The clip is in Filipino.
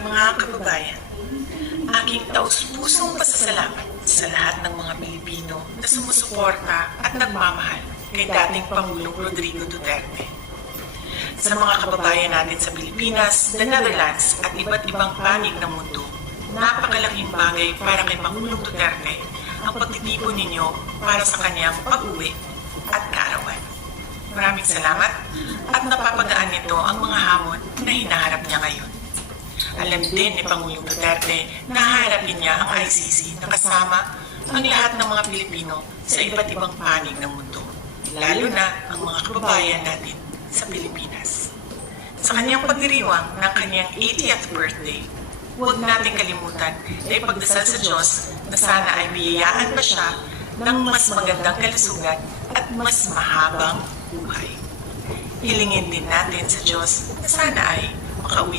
Mga kababayan, aking taus-pusong pasasalamat sa lahat ng mga Pilipino na sumusuporta at nagmamahal kay dating Pangulong Rodrigo Duterte. Sa mga kababayan natin sa Pilipinas, the Netherlands at iba't ibang panig ng mundo, napakalaking bagay para kay Pangulong Duterte ang pagtitipon ninyo para sa kanyang pag-uwi at kaarawan. Maraming salamat at napapagaan nito ang mga hamon na hinaharap niya ngayon. Alam din ni Pangulong Duterte na haharapin niya ang ICC na kasama ang lahat ng mga Pilipino sa iba't ibang panig ng mundo, lalo na ang mga kababayan natin sa Pilipinas. Sa kanyang pagdiriwang ng kanyang 80th birthday, huwag natin kalimutan na ipagdasal sa Diyos na sana ay biyayaan pa siya ng mas magandang kalusugan at mas mahabang buhay. Hilingin din natin sa Diyos na sana ay makauwi